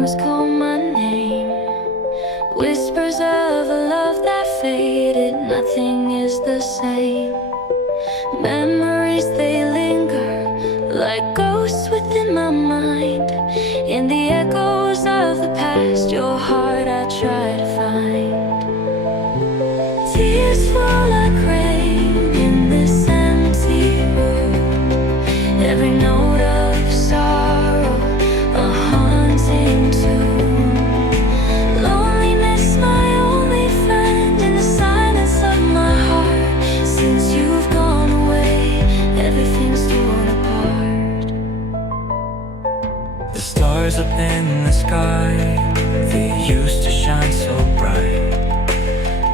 nose call my name. Whispers of a love that faded, nothing is the same. Memories, they linger like ghosts within my mind. In the echoes of the past, your heart I try to find. Tears fall like rain in this empty room. Every note of sorrow, a haunting tune. Loneliness, my only friend, in the silence of my heart. Since you've gone away, everything's torn apart. The stars up in the sky, they used to shine so bright.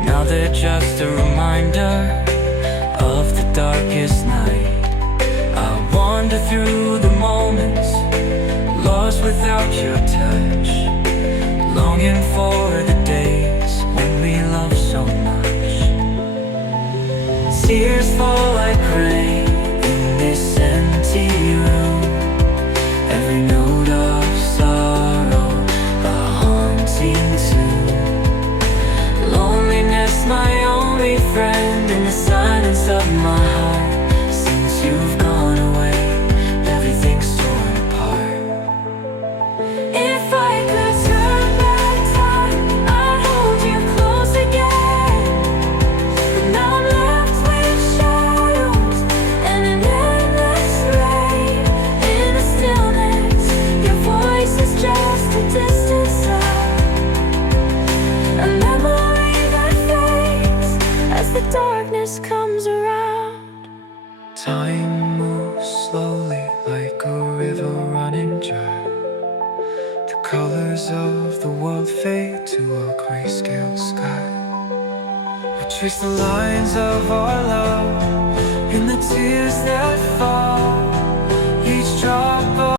Now they're just a reminder of the darkest night. I wander through the moments, lost without your touch, longing for the days when we loved so much. Tears fall like rain in this empty room. Every note of sorrow, a haunting tune. Loneliness, my only friend, in the silence of my heart. Since you've gone away, everything's torn apart. If I could turn back time, I'd hold you close again. But now I'm left with shadows and an endless rain. In the stillness, your voice is just a distant sound, a memory that fades as the darkness comes around. Time moves slowly like a river running dry. The colors of the world fade to a grayscale sky. We trace the lines of our love in the tears that fall.